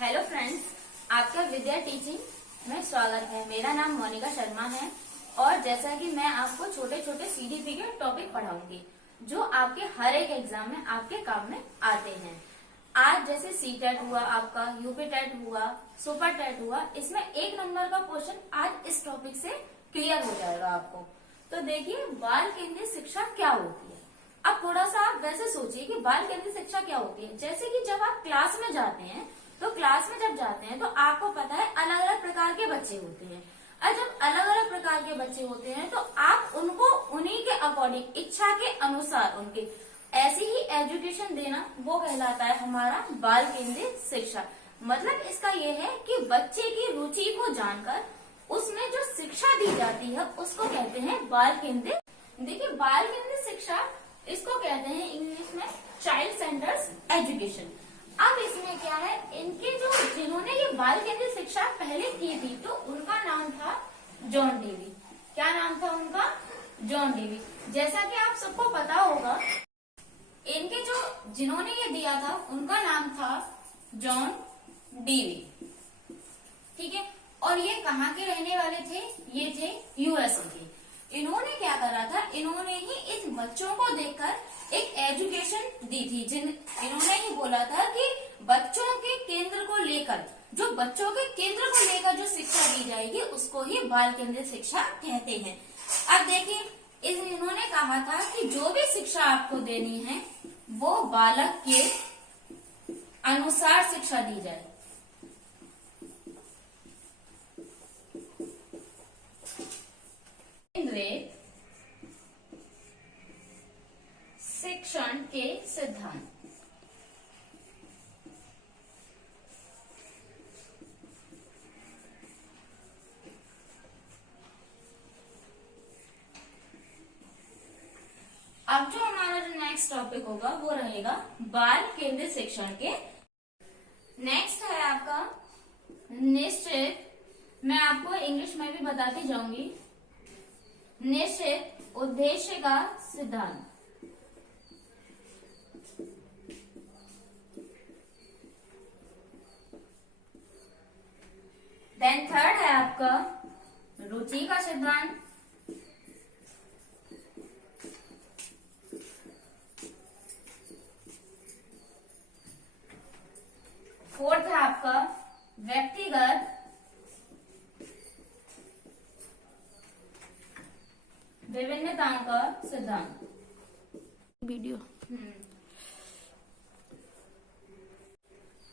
Hello friends, आपका विद्या teaching में स्वागत है। मेरा नाम मोनिका शर्मा है और जैसा कि मैं आपको छोटे छोटे सीडीपी के टॉपिक पढ़ाऊंगी जो आपके हर एक एग्जाम में आपके काम में आते हैं। आज जैसे सी टेट हुआ, आपका यूपी टेट हुआ, सुपर टेट हुआ, इसमें 1 नंबर का क्वेश्चन आज इस टॉपिक से क्लियर हो जाएगा आपको। तो देखिए, बाल केंद्रित शिक्षा क्या होती है। अब थोड़ा सा आप वैसे सोचिए कि बाल केंद्रित शिक्षा क्या होती है। जैसे कि जब आप क्लास में जाते हैं तो क्लास में जब जाते हैं तो आपको पता है अलग अलग प्रकार के बच्चे होते हैं। और जब अलग अलग प्रकार के बच्चे होते हैं तो आप उनको उन्हीं के अकॉर्डिंग, इच्छा के अनुसार उनके ऐसी ही एजुकेशन देना, वो कहलाता है हमारा बाल केंद्रित शिक्षा। मतलब इसका ये है कि बच्चे की रुचि को जानकर उसमें जो शिक्षा दी जाती है उसको कहते हैं बाल केंद्रित। देखिए, बाल केंद्रित शिक्षा इसको कहते हैं इंग्लिश में चाइल्ड सेंटर्ड एजुकेशन। अब इसमें क्या है, इनके जिन्होंने ये बाल केंद्रित शिक्षा पहले की थी तो उनका नाम था जॉन डेवी। क्या नाम था उनका? John Dewey. जैसा कि आप सबको पता होगा, इनके जिन्होंने ये दिया था उनका नाम था जॉन डेवी। ठीक है, और ये कहाँ के रहने वाले थे? ये थे यूएसए के। इन्होंने क्या करा था, इन्होंने ही इस बच्चों को देखकर एक एजुकेशन दी थी। इन्होंने ही बोला था कि बच्चों के केंद्र को लेकर, जो बच्चों के केंद्र को लेकर जो शिक्षा दी जाएगी उसको ही बाल केंद्रित शिक्षा कहते हैं। अब देखिए, इन्होंने कहा था कि जो भी शिक्षा आपको देनी है वो बालक के अनुसार शिक्षा दी जाए। केंद्रित शिक्षण के सिद्धांत। अब जो हमारा नेक्स्ट टॉपिक होगा वो रहेगा बाल केंद्रित शिक्षण के। नेक्स्ट है आपका निश्चित, मैं आपको इंग्लिश में भी बताती जाऊंगी, निश्चित उद्देश्य का सिद्धांत। देन थर्ड है आपका रुचि का सिद्धांत। फोर्थ है आपका व्यक्तिगत विभिन्नताओं का सिद्धांत। वीडियो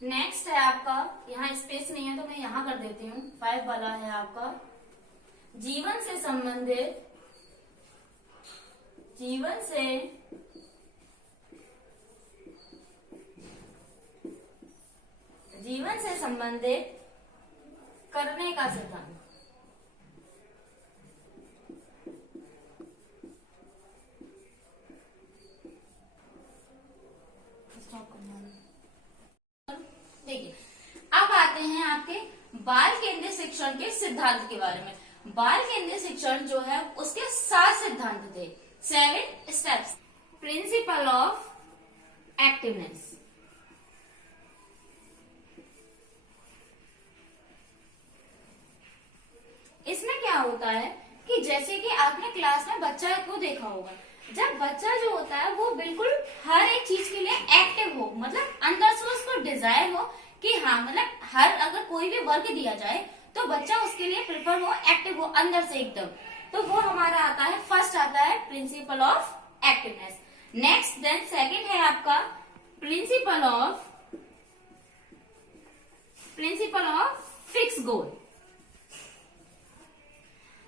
नेक्स्ट है आपका, यहाँ स्पेस नहीं है तो मैं यहाँ कर देती हूँ, 5 वाला है आपका जीवन से संबंधित करने का सिद्धांत। देखिए, अब आते हैं आपके बाल केंद्रित शिक्षण के सिद्धांत के बारे में। बाल केंद्रित शिक्षण जो है उसके 7 सिद्धांत थे, 7 स्टेप्स। Principal of activeness. इसमें क्या होता है कि जैसे कि आपने क्लास में बच्चा को देखा होगा, जब बच्चा जो होता है वो बिल्कुल हर एक चीज के लिए एक्टिव हो, मतलब अंदर से उसको डिजायर हो कि हाँ, मतलब हर अगर कोई भी वर्क दिया जाए तो बच्चा उसके लिए प्रिफर हो, एक्टिव हो अंदर से एकदम। तो वो हमारा आता है, फर्स्ट आता है principle of activeness. Next then second है आपका प्रिंसिपल ऑफ फिक्स गोल।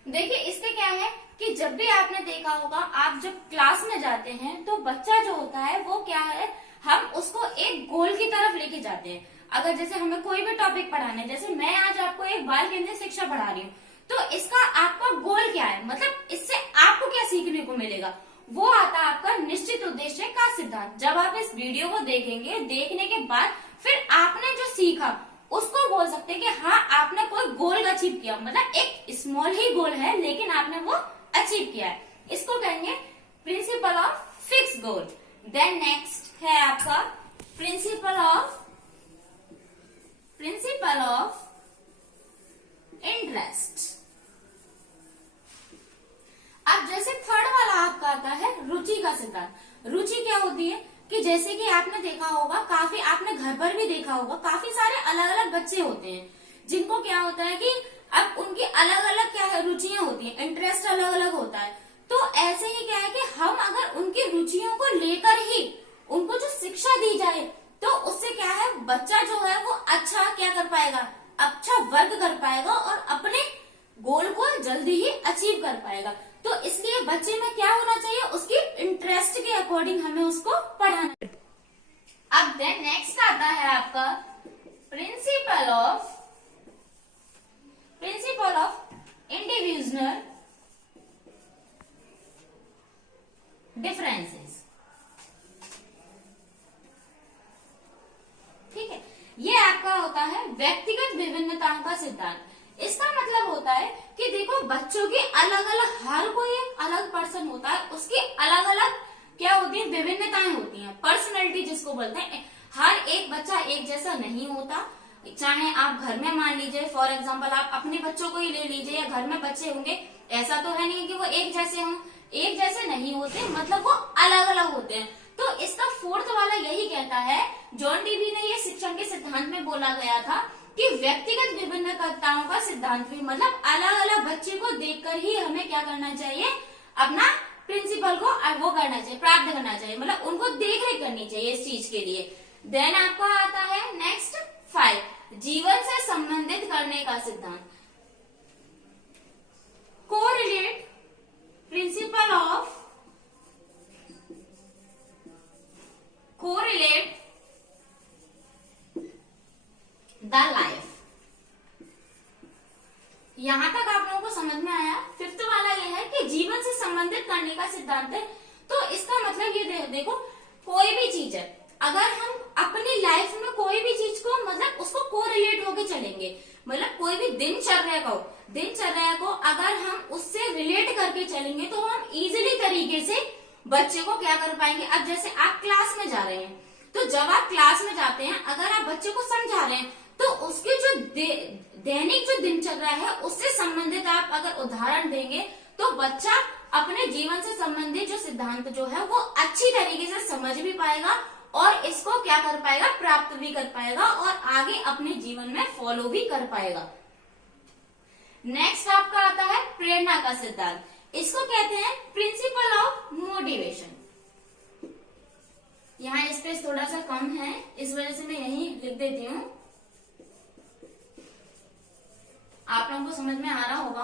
देखिए, इससे क्या है कि जब भी आपने देखा होगा, आप जब क्लास में जाते हैं तो बच्चा जो होता है वो क्या है, हम उसको एक गोल की तरफ लेके जाते हैं। अगर जैसे हमें कोई भी टॉपिक पढ़ाना है, जैसे मैं आज आपको एक बाल केंद्रित शिक्षा पढ़ा रही हूँ, तो इसका आपका गोल क्या है, मतलब इससे आपको क्या सीखने को मिलेगा, वो आता है आपका निश्चित उद्देश्य का सिद्धांत। जब आप इस वीडियो को देखेंगे, देखने के बाद फिर आपने जो सीखा उसको बोल सकते हैं कि हाँ, आपने कोई गोल अचीव किया, मतलब एक स्मॉल ही गोल है लेकिन आपने वो अचीव किया है। इसको कहेंगे principle of fix goal. Then next है आपका प्रिंसिपल प्रिंसिपल ऑफ इंटरेस्ट। अब जैसे थर्ड वाला आपका आता है रुचि का सिद्धांत। रुचि क्या होती है कि जैसे कि आपने देखा होगा, काफी आपने घर पर भी देखा होगा, काफी सारे अलग अलग बच्चे होते हैं जिनको क्या होता है कि अब उनकी अलग अलग क्या है रुचियां होती हैं, इंटरेस्ट अलग अलग होता है। तो ऐसे ही क्या है कि हम अगर उनकी रुचियों को लेकर ही उनको जो शिक्षा दी जाए तो उससे क्या है, बच्चा जो है वो अच्छा क्या कर पाएगा, अच्छा वर्क कर पाएगा और अपने गोल को जल्दी ही अचीव कर पाएगा। तो इसलिए बच्चे में क्या होना चाहिए, उसकी इंटरेस्ट के अकॉर्डिंग हमें उसको पढ़ाना है। अब देन नेक्स्ट आता है आपका प्रिंसिपल ऑफ इंडिविजुअल डिफरेंसेस। ठीक है, ये आपका होता है व्यक्तिगत विभिन्नताओं का सिद्धांत। इसका मतलब होता है कि देखो बच्चों की अलग अलग, हर कोई एक अलग पर्सन होता है, उसकी अलग अलग क्या होती है, विभिन्नताएं होती हैं, पर्सनैलिटी जिसको बोलते हैं। हर एक बच्चा एक जैसा नहीं होता। चाहे आप घर में मान लीजिए, फॉर एग्जाम्पल आप अपने बच्चों को ही ले लीजिए, या घर में बच्चे होंगे, ऐसा तो है नहीं कि वो एक जैसे हों, एक जैसे नहीं होते, मतलब वो अलग अलग होते हैं। तो इसका फोर्थ वाला यही कहता है, जॉन डीवी ने ये शिक्षण के सिद्धांत में बोला गया था कि व्यक्तिगत विभिन्नताओं का सिद्धांत भी, मतलब अलग अलग बच्चे को देखकर ही हमें क्या करना चाहिए, अपना प्रिंसिपल को वो करना चाहिए, प्राप्त करना चाहिए, मतलब उनको देख रेख करनी चाहिए इस चीज के लिए। देन आपका आता है नेक्स्ट 5, जीवन से संबंधित करने का सिद्धांत। Correlate principle of correlate the life. यहां तक आप लोगों को समझ में आया। फिफ्थ वाला यह है कि जीवन से संबंधित करने का सिद्धांत है। तो इसका मतलब ये देखो, कोई भी चीज है, अगर हम अपनी लाइफ में कोई भी चीज को, मतलब उसको कोरिलेट होके चलेंगे, मतलब कोई भी दिनचर्या को अगर हम उससे रिलेट करके चलेंगे तो हम इजीली तरीके से बच्चे को क्या कर पाएंगे। अब जैसे आप क्लास में जा रहे हैं, तो जब आप क्लास में जाते हैं, अगर आप बच्चे को समझा रहे हैं तो उसके जो दैनिक जो दिनचर्या है उससे संबंधित आप अगर उदाहरण देंगे तो बच्चा अपने जीवन से संबंधित जो सिद्धांत जो है वो अच्छी तरीके से समझ भी पाएगा और इसको क्या कर पाएगा, प्राप्त भी कर पाएगा और आगे अपने जीवन में फॉलो भी कर पाएगा। नेक्स्ट आपका आता है प्रेरणा का सिद्धांत। इसको कहते हैं प्रिंसिपल ऑफ मोटिवेशन। यहाँ स्पेस थोड़ा सा कम है, इस वजह से मैं यही लिख देती हूँ, आप लोगों को समझ में आ रहा होगा।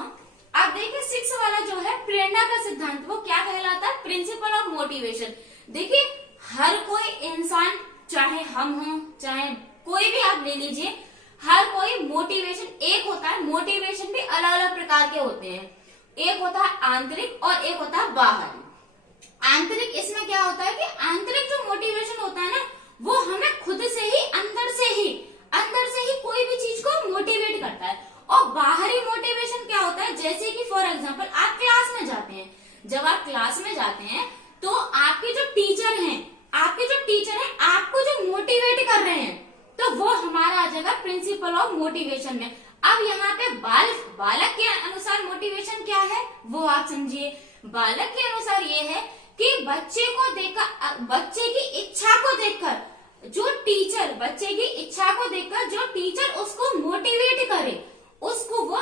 अब देखिए 6 वाला जो है प्रेरणा का सिद्धांत, वो क्या कहलाता है, प्रिंसिपल ऑफ मोटिवेशन। देखिए हर कोई इंसान, चाहे हम हों चाहे कोई भी आप ले लीजिए, हर कोई मोटिवेशन एक होता है। मोटिवेशन भी अलग अलग प्रकार के होते हैं, एक होता है आंतरिक और एक होता है बाहरी। आंतरिक इसमें क्या होता है कि आंतरिक जो मोटिवेशन होता है ना, वो हमें खुद से ही अंदर से ही कोई भी चीज को मोटिवेट करता है। और बाहरी मोटिवेशन क्या होता है, जैसे कि फॉर एग्जांपल आप क्लास में जाते हैं, जब आप क्लास में जाते हैं तो आपके जो टीचर हैं आपको जो मोटिवेट कर रहे हैं, तो वो हमारा आ जाएगा प्रिंसिपल ऑफ मोटिवेशन में। अब यहाँ पे बालक के अनुसार मोटिवेशन क्या है वो आप समझिए। बालक के अनुसार ये है कि बच्चे को देखकर, बच्चे की इच्छा को देखकर जो टीचर, बच्चे की इच्छा को देखकर जो टीचर उसको मोटिवेट करे, उसको वो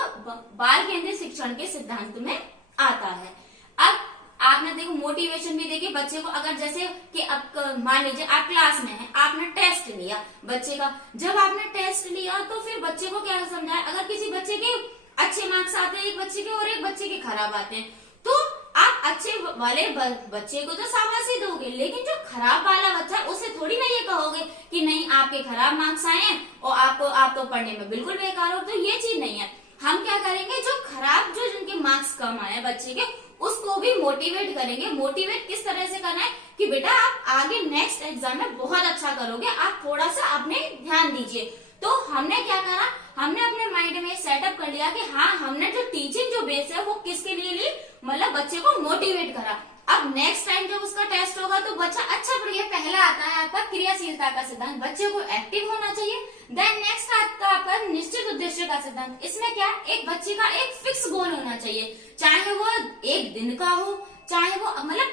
बाल केंद्रित शिक्षण के सिद्धांत में आता है। अब आपने देखो मोटिवेशन भी देखिए बच्चे को, अगर जैसे कि अब मान लीजिए आप क्लास में हैं, आपने टेस्ट लिया बच्चे का, जब आपने टेस्ट लिया तो फिर बच्चे को क्या समझाया, अगर किसी बच्चे के अच्छे मार्क्स आते हैं एक बच्चे के और एक बच्चे के खराब आते हैं, तो आप अच्छे वाले बच्चे को तो शाबाशी दोगे, लेकिन जो खराब वाला बच्चा है उसे थोड़ी ना ये कहोगे कि नहीं आपके खराब मार्क्स आए हैं और आप तो पढ़ने में बिल्कुल बेकार हो। तो ये चीज नहीं है। हम क्या करेंगे, जो खराब, जो जिनके मार्क्स कम आए बच्चे के, उसको भी मोटिवेट करेंगे। मोटिवेट किस तरह से करना है कि बेटा आप आगे नेक्स्ट एग्जाम में बहुत अच्छा करोगे, आप थोड़ा सा अपने ध्यान दीजिए। तो हमने क्या करा, हमने अपने माइंड में सेटअप कर लिया कि हाँ हमने जो टीचिंग जो बेस है वो किसके लिए ली, मतलब बच्चे को मोटिवेट करा। अब नेक्स्ट टाइम जब उसका टेस्ट होगा तो बच्चा अच्छा पढ़ेगा। पहला आता है आपका क्रियाशीलता का सिद्धांत, बच्चे को एक्टिव होना चाहिए। देन नेक्स्ट आता है आपका निश्चित उद्देश्य का सिद्धांत। इसमें क्या है, एक बच्चे का एक फिक्स गोल होना चाहिए, चाहे वो एक दिन का हो, चाहे वो मतलब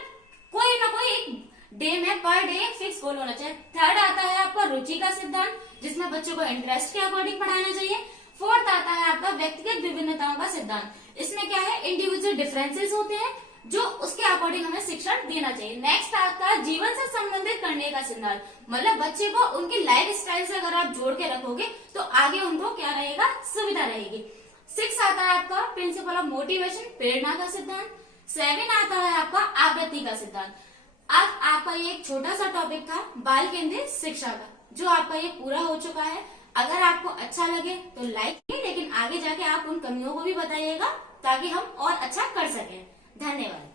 कोई ना कोई एक डे में पर डे एक फिक्स गोल होना चाहिए। थर्ड आता है आपका रुचि का सिद्धांत, जिसमें बच्चों को इंटरेस्ट के अकॉर्डिंग पढ़ाना चाहिए। फोर्थ आता है आपका व्यक्तिगत विभिन्नताओं का सिद्धांत। इसमें क्या है, इंडिविजुअल डिफरेंसेस होते हैं जो उसके अकॉर्डिंग हमें शिक्षण देना चाहिए। नेक्स्ट आता है जीवन से संबंधित करने का सिद्धांत, मतलब बच्चे को उनकी लाइफ स्टाइल से अगर आप जोड़ के रखोगे तो आगे उनको क्या रहेगा, सुविधा रहेगी। 6 आता है आपका प्रिंसिपल ऑफ मोटिवेशन, प्रेरणा का सिद्धांत। 7 आता है आपका आवृत्ति का सिद्धांत। आज आपका ये एक छोटा सा टॉपिक था बाल केंद्रित शिक्षा का, जो आपका ये पूरा हो चुका है। अगर आपको अच्छा लगे तो लाइक कीजिए, लेकिन आगे जाके आप उन कमियों को भी बताइएगा ताकि हम और अच्छा कर सकें। धन्यवाद।